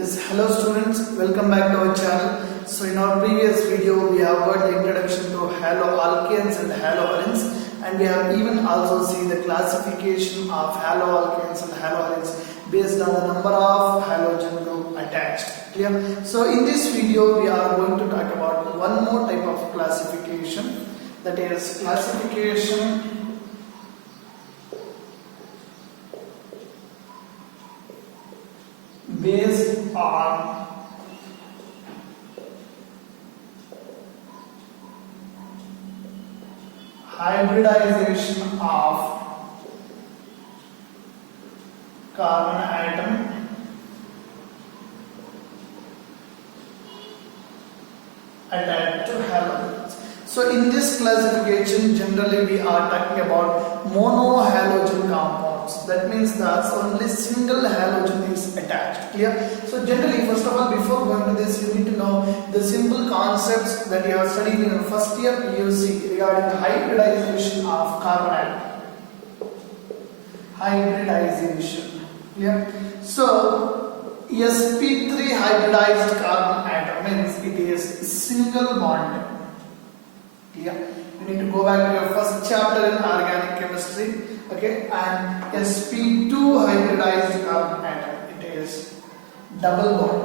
Hello students, welcome back to our channel. So in our previous video we have got the introduction to haloalkanes and haloarenes, and we have even also seen the classification of haloalkanes and haloarenes based on the number of halogen group attached. Clear? So in this video we are going to talk about one more type of classification, that is classification based on hybridization of carbon atom attached to halogens. So in this classification generally we are talking about monohalogen compounds. That means that only single halogen is attached. Clear? So generally, first of all, before going to this, you need to know the simple concepts that you have studied in the first year PUC regarding hybridization of carbon atom. Hybridization. Clear? So sp3 hybridized carbon atom means it is single bonded. Clear? You need to go back to your first chapter in organic chemistry. Okay, and sp2 hybridized carbon atom, it is double bond.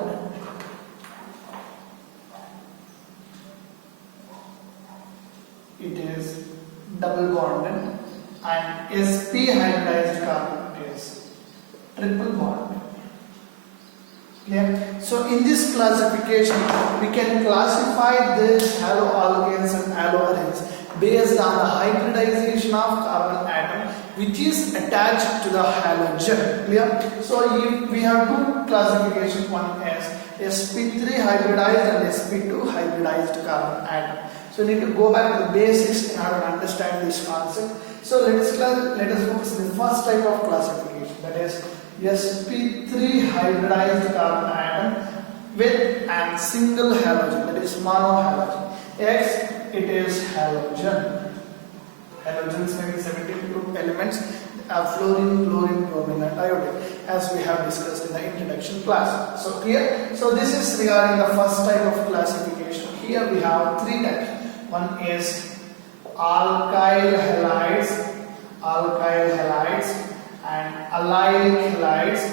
It is double bonded, and sp hybridized carbon, it is triple bond. Clear? So in this classification we can classify this haloalkanes and haloarenes based on the hybridization of carbon atom which is attached to the halogen. Clear? So if we have two classifications, one is sp3 hybridized and sp2 hybridized carbon atom. So we need to go back to the basics in order to understand this concept. So let us focus on the first type of classification, that is sp3 hybridized carbon atom with a single halogen, that is monohalogen. X, it is halogen. Halogens may be 72 elements, fluorine, chlorine, bromine and iodine, as we have discussed in the introduction class. So clear? So this is regarding the first type of classification. Here we have three types. One is alkyl halides, and allylic halides,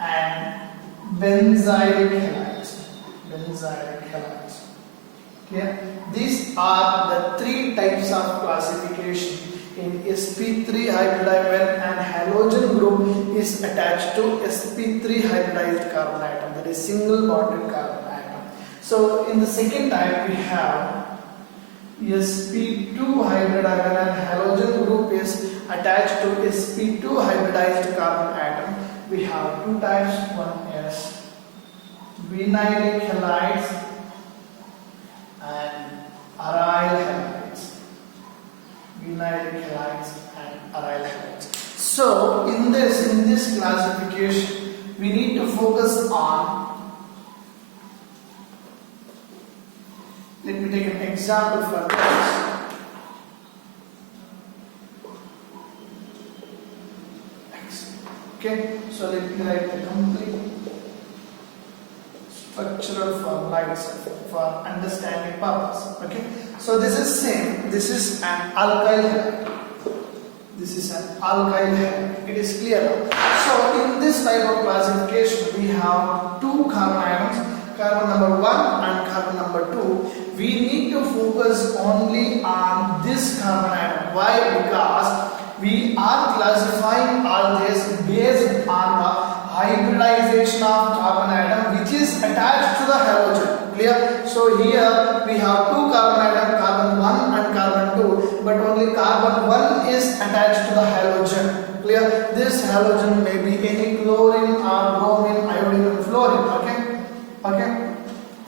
and benzylic halides. Clear? These are the three types of classification in sp3 hybridized when an halogen group is attached to sp3 hybridized carbon atom, that is single bonded carbon atom. So in the second type we have sp2 hybridized when an halogen group is attached to sp2 hybridized carbon atom. We have two types. One is vinylic halides and aryl halides. So in this classification we need to focus on, let me take an example for this. Okay, so let me write the complete structural formula for understanding purpose. Okay, so this is same. This is an alkyl halide. It is clear now. So in this type of classification we have two carbon atoms, carbon number 1 and carbon number 2. We need to focus only on this carbon atom. Why? Because we are classifying all this based on the hybridization of carbon atom which is attached to the halogen. Clear? So here we have two carbon atoms, carbon 1 and carbon 2, but only carbon 1 is attached to the halogen. Clear? This halogen may be any chlorine or bromine, iodine and fluorine. Okay?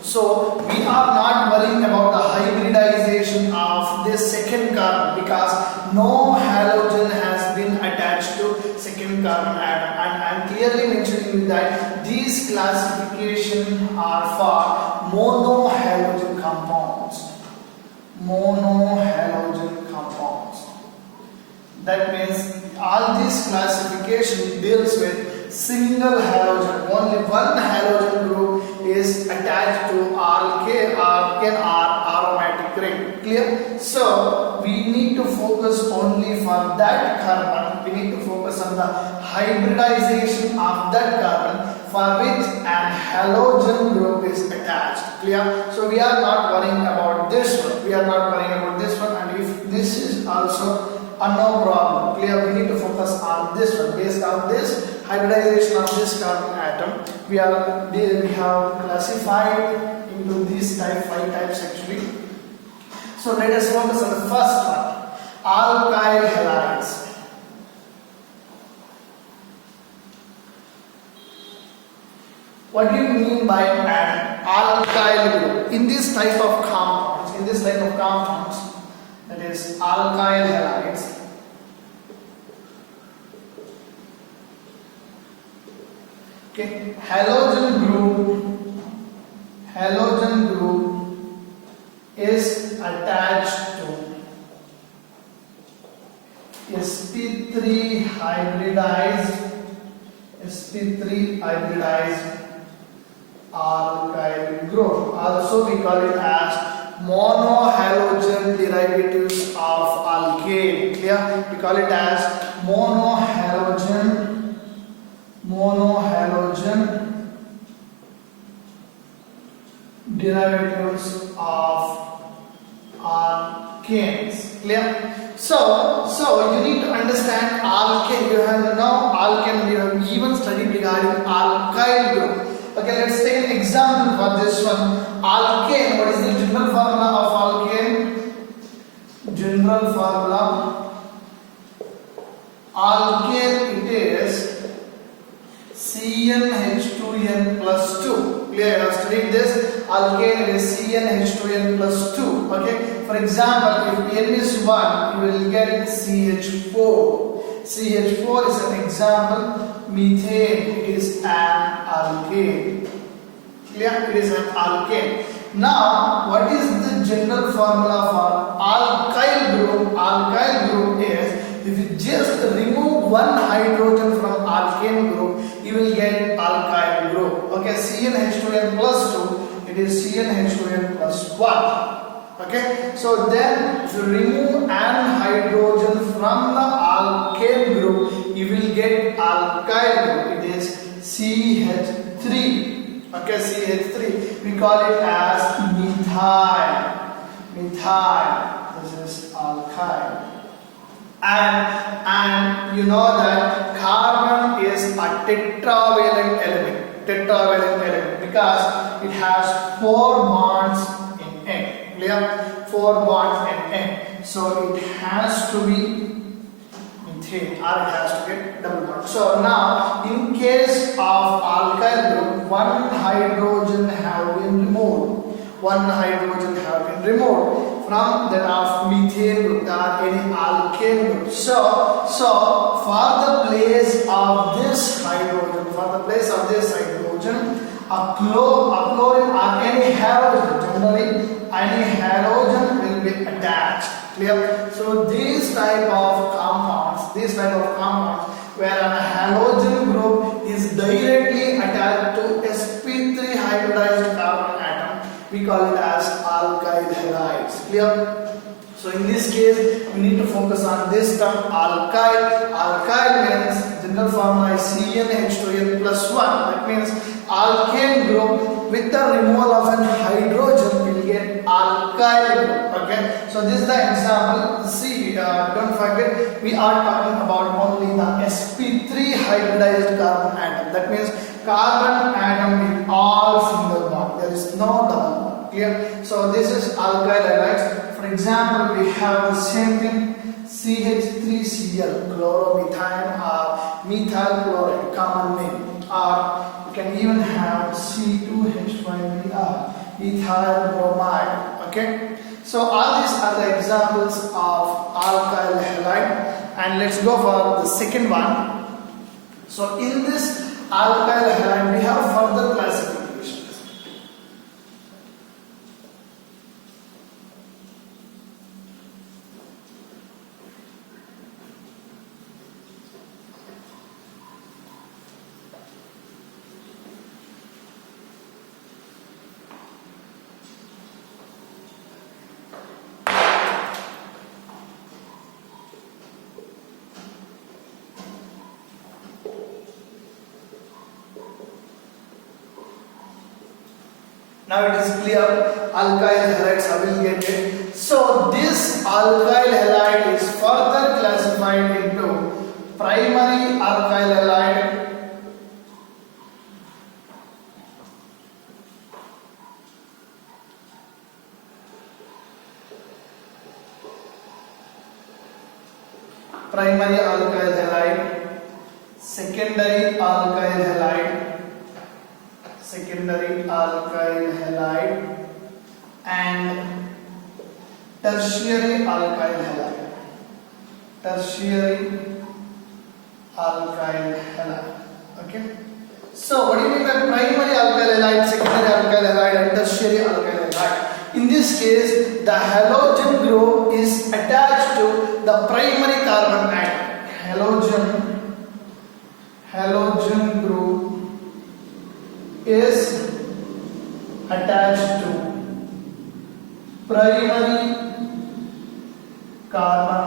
So we are not worrying about the hybridization of this second carbon because no halogen has been attached to second carbon atom, and I am clearly mentioning that these classifications are for monohalogen compounds. That means all this classification deals with single halogen. Only one halogen group is attached to alkane or aromatic ring. Clear? So we need to focus only for that carbon. We need to focus on the hybridization of that carbon for which an halogen group is attached. Clear? So we are not worrying about this one. We are not worrying about this one, and if this is also no problem. Clear? We need to focus on this one. Based on this hybridization of this carbon atom, we have classified into these 5 types actually. So let us focus on the first one, alkyl halides. What do you mean by an alkyl group? In this type of compounds, that is alkyl halides, okay, halogen group is attached to sp3 hybridized alkyl group. Also we call it as monohalogen derivatives of alkane. Clear? We call it as monohalogen derivatives of alkanes. Clear? So you need to understand alkane. You have now alkane. You have even studied regarding alkyl group. Okay, let's take an example for this one. Alkane. What is the general formula of alkane? General formula. Alkane, it is CnH2n plus 2. Clear? You have studied this. Alkane is CnH2n plus 2. Okay. For example, if n is 1, you will get CH4. CH4 is an example. Methane, it is an alkane. Clear? It is an alkane. Now, what is the general formula for alkyl group? Alkyl group is, if you just remove one hydrogen from alkane group, you will get alkyl group. Okay, CnH2n plus 2, it is CnH2n plus 1. Okay, so then if you remove an hydrogen from the alkane group, you will get alkyl group. It is CH3. Okay, CH3. We call it as methyl. This is alkyl. And you know that carbon is a tetravalent element. Because it has 4 bonds in N. Clear? 4 bonds in N. So it has to be methane, or it has to get double bond. So now, in case of alkyl group, one hydrogen have been removed. From that of methane group or any alkane group. So for the place of this hydrogen, a chlorine or any halogen, generally any halogen will be attached. Clear? So these type of compounds where a halogen group is directly attached to sp3 hybridized carbon atom, we call it as alkyl halides. Clear? So in this case, we need to focus on this term alkyl. Alkyl means general formula is CnH2n plus 1. That means alkane group with the removal of an hydrogen will get alkyl group. Okay. So this is the example. See, don't forget, we are talking about only the sp3 hybridized carbon atom. That means carbon atom with all single bond. There is no double bond. Clear? So this is alkyl halides. For example, we have the same thing, CH3Cl, chloromethane or methyl chloride, common name. Or you can even have C2H5Br, ethyl bromide. Okay. So all these are the examples of alkyl halide. And let's go for the second one. So in this alkyl halide, we have further classifications. Now it is clear. Alkyl halides, I will get it. So this alkyl halide is further classified into primary alkyl halide, primary alkyl halide, secondary alkyl halide, and tertiary alkyl halide. Okay. So what do you mean by primary alkyl halide, secondary alkyl halide, and tertiary alkyl halide? In this case, the halogen group is attached to the primary carbon atom. Halogen group is attached to primary carbon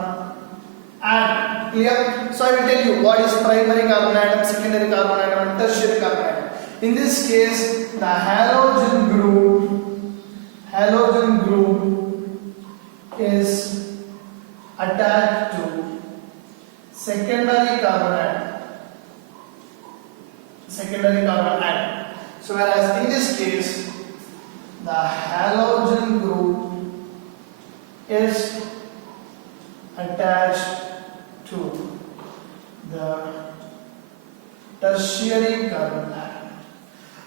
atom. Clear? So I will tell you what is primary carbon atom, secondary carbon atom, and tertiary carbon atom. In this case, the halogen group is attached to secondary carbon atom. So whereas in this case, the halogen group is attached to the tertiary carbon atom.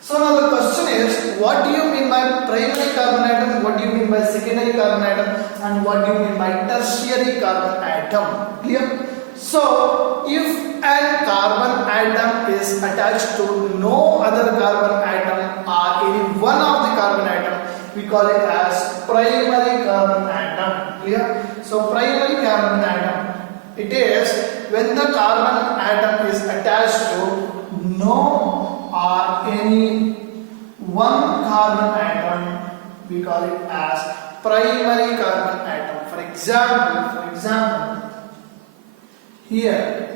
So now the question is, what do you mean by primary carbon atom, what do you mean by secondary carbon atom, and what do you mean by tertiary carbon atom? Clear? So if a carbon atom is attached to no other carbon atom or any one of the carbon atom, we call it as primary carbon atom. Clear? So primary carbon atom, it is when the carbon atom is attached to no or any one carbon atom, we call it as primary carbon atom. For example, here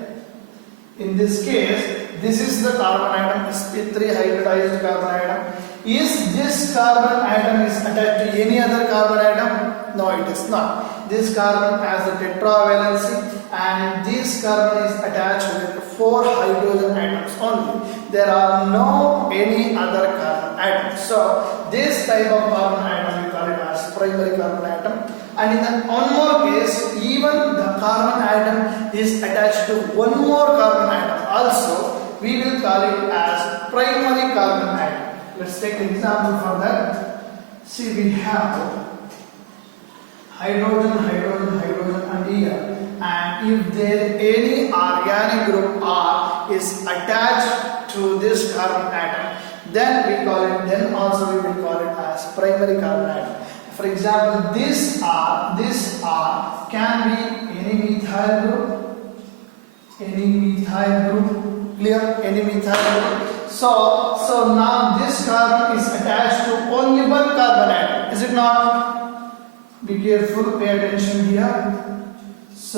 in this case, this is the carbon atom, sp3 hybridized carbon atom. Is this carbon atom is attached to any other carbon atom? No, it is not. This carbon has a tetravalency, and this carbon is attached with 4 hydrogen atoms only. There are no any other carbon atoms. So this type of carbon atom we call it as primary carbon atom. And in the one more case, even the carbon atom is attached to one more carbon atom also, we will call it as primary carbon atom. Let's take an example for that. See, we have hydrogen and here, and if there any organic group R is attached to this carbon atom, then we call it, then also we will call it as primary carbon atom. For example, this R can be any methyl group, clear? Any methyl group. So now this carbon is attached to only one carbon atom, is it not? Be careful, pay attention here. So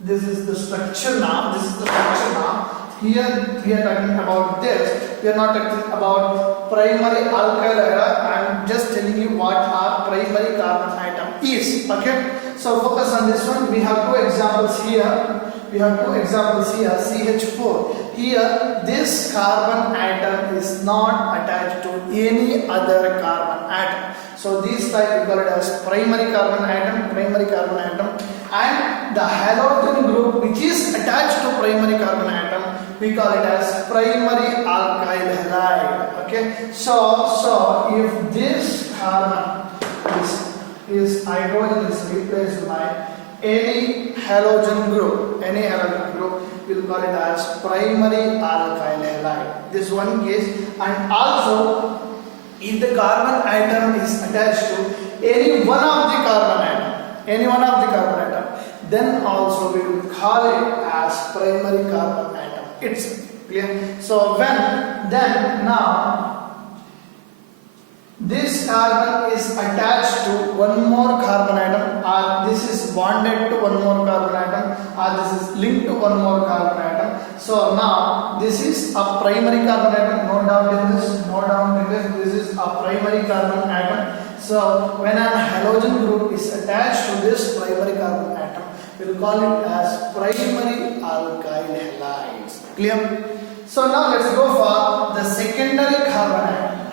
this is the structure now. Here we are talking about this. We are not talking about primary alkyl atom. I am just telling you what our primary carbon atom is. Okay. So focus on this one. We have two examples here. CH4. Here this carbon atom is not attached to any other carbon atom. So this type we call it as primary carbon atom, and the halogen group which is attached to primary carbon atom, we call it as primary alkyl halide. Okay. So if this carbon is hydrogen is replaced by any halogen group, we'll call it as primary alkyl halide. This one case. And also, if the carbon atom is attached to any one of the carbon atom, then also we will call it as primary carbon atom. It's clear. So now this carbon is attached to one more carbon atom, or this is bonded to one more carbon atom, or this is linked to one more carbon atom. So now this is a primary carbon atom. No doubt in this. No doubt in this. This is a primary carbon atom. So when a halogen group is attached to this primary carbon atom, we will call it as primary alkyl halides. Clear? So now let's go for the secondary carbon atom.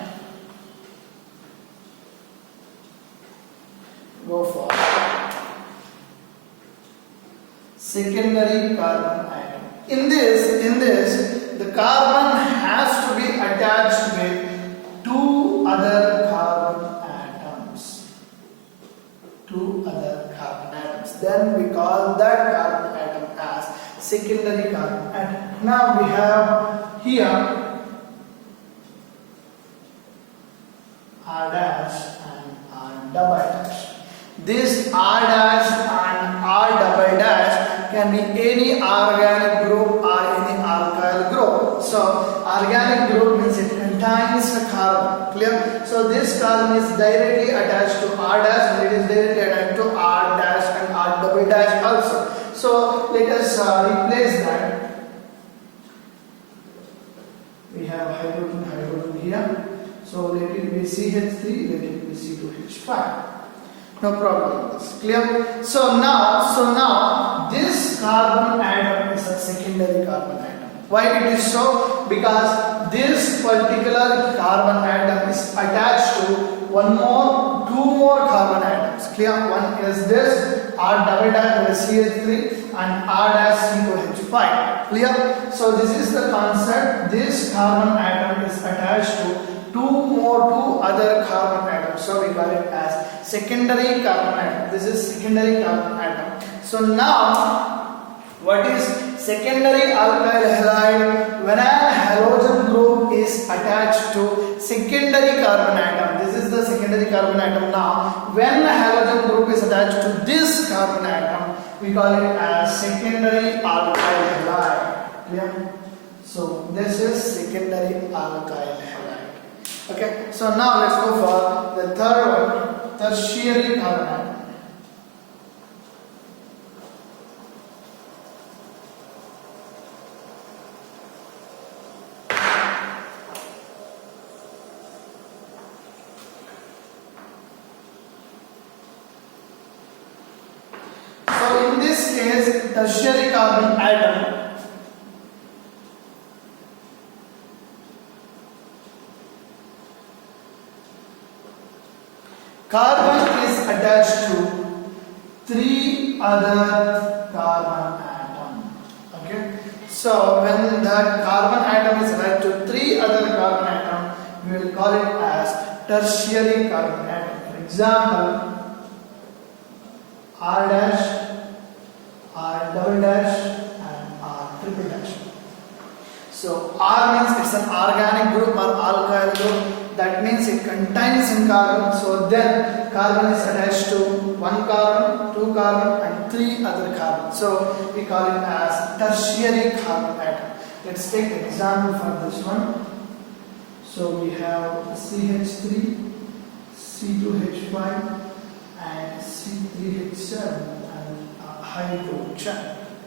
Go for secondary carbon atom. In this, the carbon has to be attached with two other carbon atoms. Two other carbon atoms. Then we call that carbon atom as secondary carbon atom. Now we have here R dash and R double dash. This R dash and R double dash can be any organic group or any alkyl group. So organic group means it contains a carbon. Clear? So this carbon is directly attached to R dash and it is directly attached to R dash and R double dash also. So let us replace that. We have hydrogen here. So let it be CH3, let it be C2H5. No problem with this. Clear? So now this carbon atom is a secondary carbon atom. Why it is so? Because this particular carbon atom is attached to two more carbon atoms. Clear? One is this R double dash with CH3 and R dash C2H5. Clear? So this is the concept. This carbon atom is attached to two other carbon atoms. So we call it as secondary carbon atom. This is secondary carbon atom. So now, what is secondary alkyl halide? When a halogen group is attached to secondary carbon atom, this is the secondary carbon atom. Now, when a halogen group is attached to this carbon atom, we call it as secondary alkyl halide. Clear? So this is secondary alkyl halide. Okay, so now let's go for the third one, tertiary carbon atom. So in this case, tertiary carbon atom, carbon is attached to three other carbon atoms. Okay. So when that carbon atom is attached to three other carbon atoms, we will call it as tertiary carbon atom. For example, R dash, R double dash, and R triple dash. So R means it's an organic group or alkyl group. That means it contains some carbon. So then carbon is attached to one carbon, two carbon, and three other carbons. So we call it as tertiary carbon atom. Let's take an example for this one. So we have CH3, C2H5, and C3H7, and hydrogen.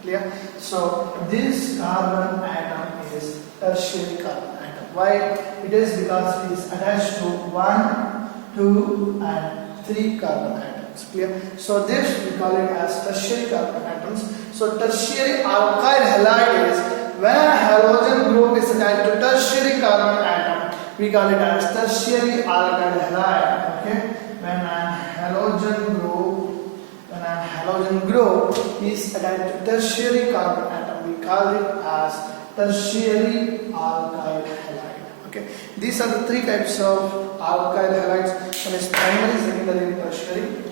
Clear? So this carbon atom is tertiary carbon atom. Why? It is because it is attached to 1, 2, and 3 carbon atoms. Clear? So this we call it as tertiary carbon atoms. So tertiary alkyl halide is when a halogen group is attached to tertiary carbon atom, we call it as tertiary alkyl halide. Okay? When a halogen group is attached to tertiary carbon atom, we call it as tertiary alkyl halide. Okay, these are the three types of alkyl halides. One is primary, secondary, and tertiary.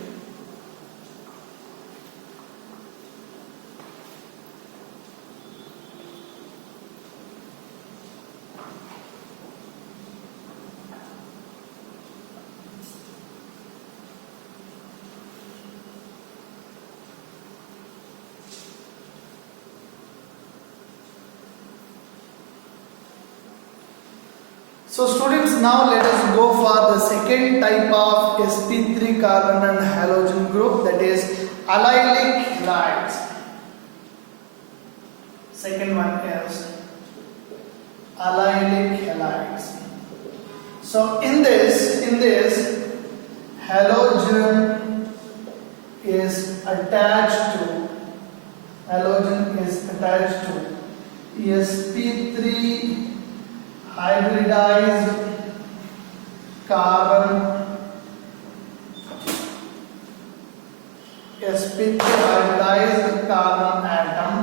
So students, now let us go for the second type of sp3 carbon and halogen group, that is allylic halides. Second one is allylic halides. So in this halogen is attached to sp3 hybridized carbon atom,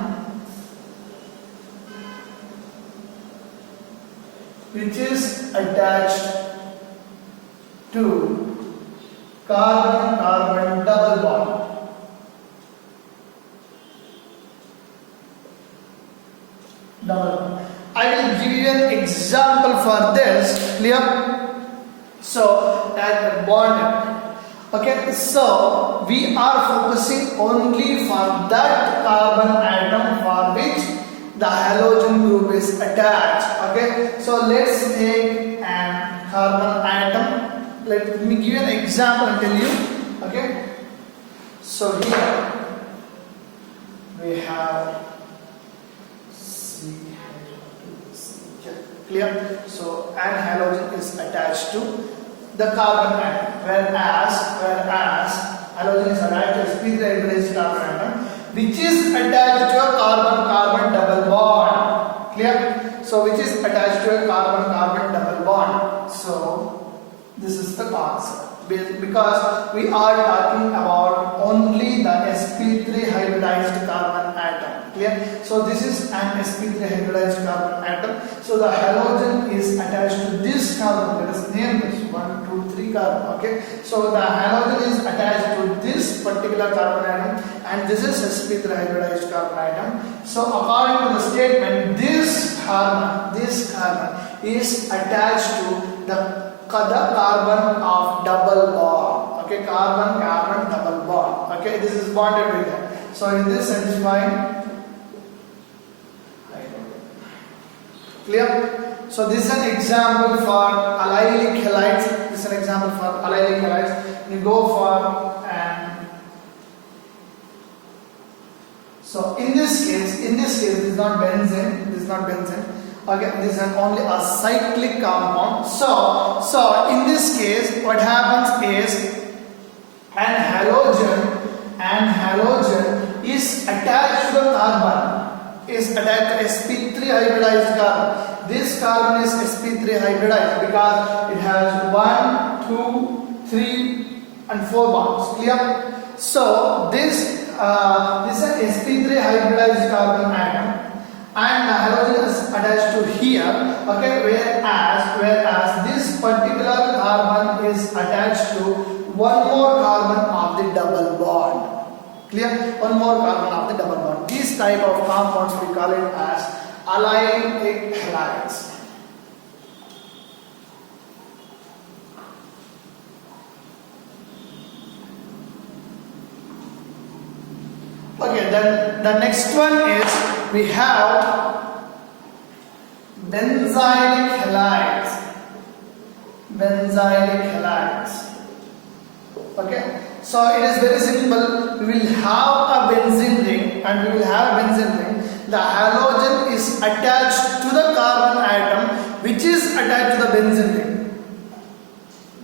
which is attached to carbon-carbon double bond. I will give you an example for this. Clear? So that bond. Okay, so we are focusing only for that carbon atom for which the halogen group is attached. Okay, so let's take an carbon atom. Let me give you an example and tell you. Okay, so here we have clear. So an halogen is attached to the carbon atom, whereas halogen is attached to sp3 hybridized carbon atom, which is attached to a carbon-carbon double bond. Clear? So which is attached to a carbon-carbon double bond. So this is the concept. Because we are talking about only the sp3 hybridized carbon atom. Clear? So this is an sp3 hybridized carbon atom. So the halogen is attached to this carbon. Let us name this 1, 2, 3 carbon. Okay. So the halogen is attached to this particular carbon atom, and this is sp3 hybridized carbon atom. So according to the statement, this carbon is attached to the carbon of double bond. Okay, carbon double bond. Okay, this is bonded with that. So in this satisfying. Clear? So this is an example for allylic halides. This is an example for allylic halides. You go for and so in this case, this is not benzene. This is not benzene. Okay, this is only a cyclic compound. So in this case, what happens is an halogen is attached to the carbon. Is attached to sp3 hybridized carbon. This carbon is sp3 hybridized because it has 1, 2, 3 and 4 bonds. Clear? So this is an sp3 hybridized carbon atom, and the halogen is attached to here. Okay, whereas this particular carbon is attached to one more carbon of the double bond. Clear? One more carbon of the double bond. These type of compounds we call it as allylic halides. Okay, then the next one is we have benzylic halides. Okay, so it is very simple. We will have a benzene ring, The halogen is attached to the carbon atom, which is attached to the benzene ring.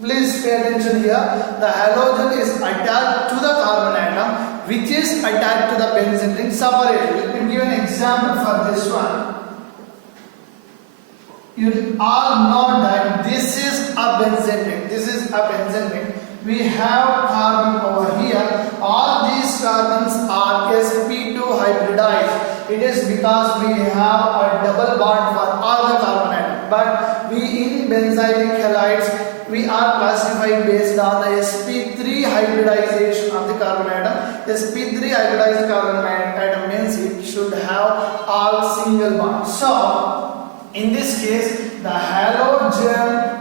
Please pay attention here. The halogen is attached to the carbon atom, which is attached to the benzene ring separately. Let me give an example for this one. You all know that this is a benzene ring. We have carbon over here. All these carbons are sp2 hybridized. It is because we have a double bond for all the carbon atoms. But we in benzylic halides, we are classified based on the sp3 hybridization of the carbon atom. sp3 hybridized carbon atom means it should have all single bonds. So in this case, the halogen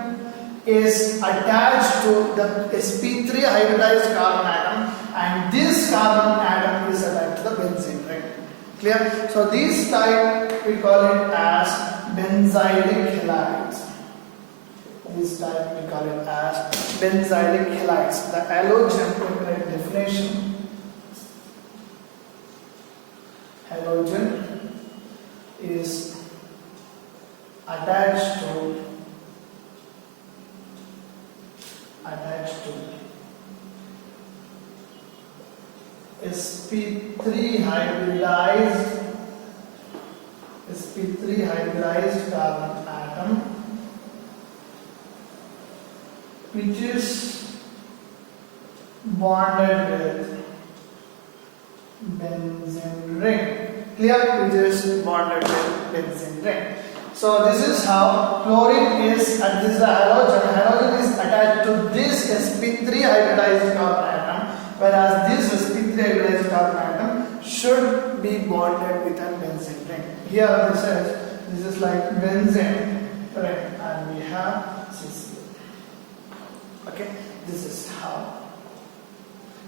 is attached to the sp3 hybridized carbon atom, and this carbon atom is attached to the benzene ring. Clear? So this type we call it as benzylic halides. The halogen, definition. Halogen is attached to sp3 hybridized carbon atom, which is bonded with benzene ring. Clear? Which is bonded with benzene ring. So this is how chlorine is, and this is the halogen. Halogen is attached to this sp3 hybridized carbon atom, whereas this sp3 hybridized carbon atom should be bonded with a benzene ring. Here this is like benzene ring, and we have CC. Okay, this is how.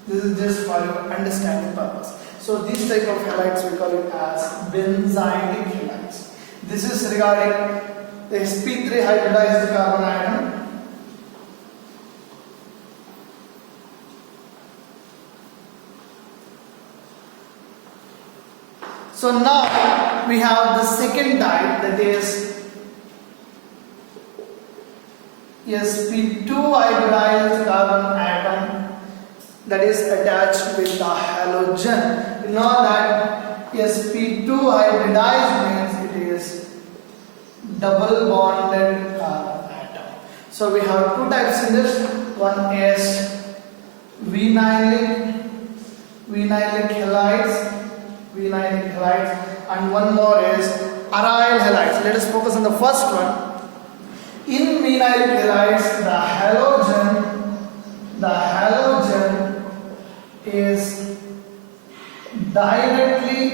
This is just for your understanding purpose. So these type of halides we call it as benzylic halides. This is regarding the sp3 hybridized carbon atom. So now we have the second type, that is sp2 hybridized carbon atom, that is attached with the halogen. You know that sp2 hybridized means it is double bonded carbon atom. So we have two types in this. One is vinylic halides, and one more is aryl halides. Let us focus on the first one. In vinylic halides, the halogen is directly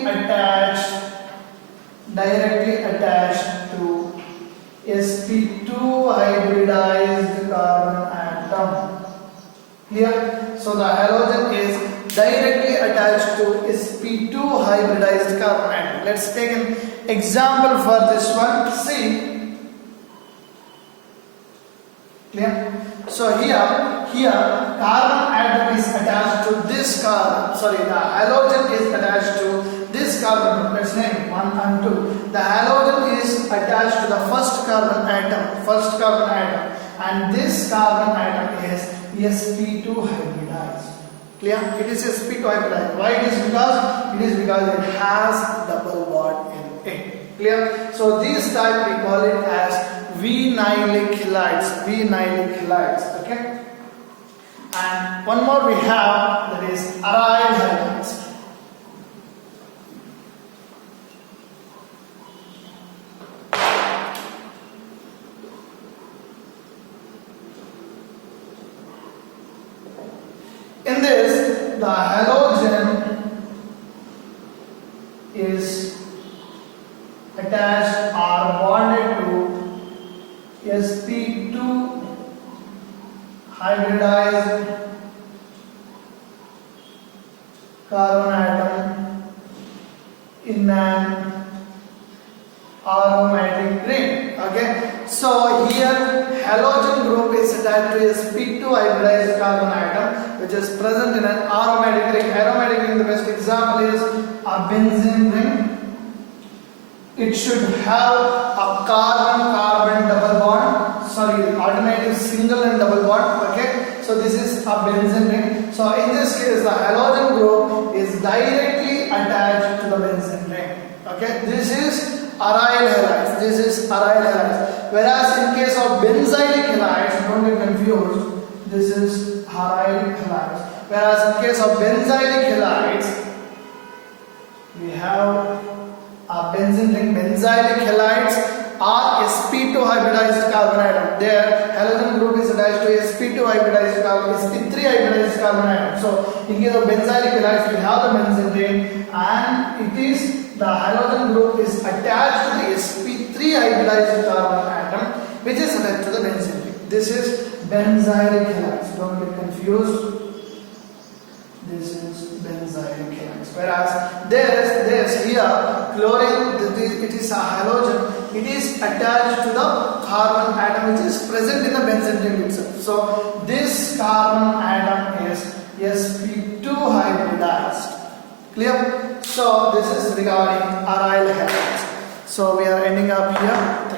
attached to sp2 hybridized carbon atom. Clear? So the halogen is directly attached to sp2 hybridized carbon atom. Let's take an example for this one. See. Clear? So here carbon atom is attached to this carbon. Sorry, the halogen is attached to this carbon. Let's name it 1 and 2. The halogen is attached to the first carbon atom, and this carbon atom is sp2 hybridized. Clear? It is sp2 hybridized. Why it is? Because it has double bond in it. Clear? So this type we call it as vinylic halides. Okay? And one more we have, that is aryl halides. In this, the halogen is attached or bonded to sp2 hybridized carbon atom in an aromatic ring. Okay, so here halogen group is attached to sp2 hybridized carbon atom, which is present in an aromatic ring. Aromatic ring, the best example is a benzene ring. It should have a carbon-carbon double bond. Sorry, alternative single and double bond. Okay, so this is a benzene ring. So in this case, the halogen group is directly attached to the benzene ring. Okay, this is aryl halides. Whereas in case of benzylic halides, don't get confused. This is aryl halides. Whereas in case of benzylic halides, we have a benzene ring. Benzylic halides are sp2 hybridized carbon atom. Their halogen group is attached to sp3 hybridized carbon atom. So in case of benzylic halides, we have the benzene ring, and the halogen group is attached to the sp3 hybridized carbon atom, which is attached to the benzene ring. This is benzylic halides. Don't get confused. This is benzylic halides. Whereas there's here chlorine, it is a halogen. It is attached to the carbon atom, which is present in the benzene ring itself. So this carbon atom is sp2 hybridized. Clear? So this is regarding aryl halides. So we are ending up here.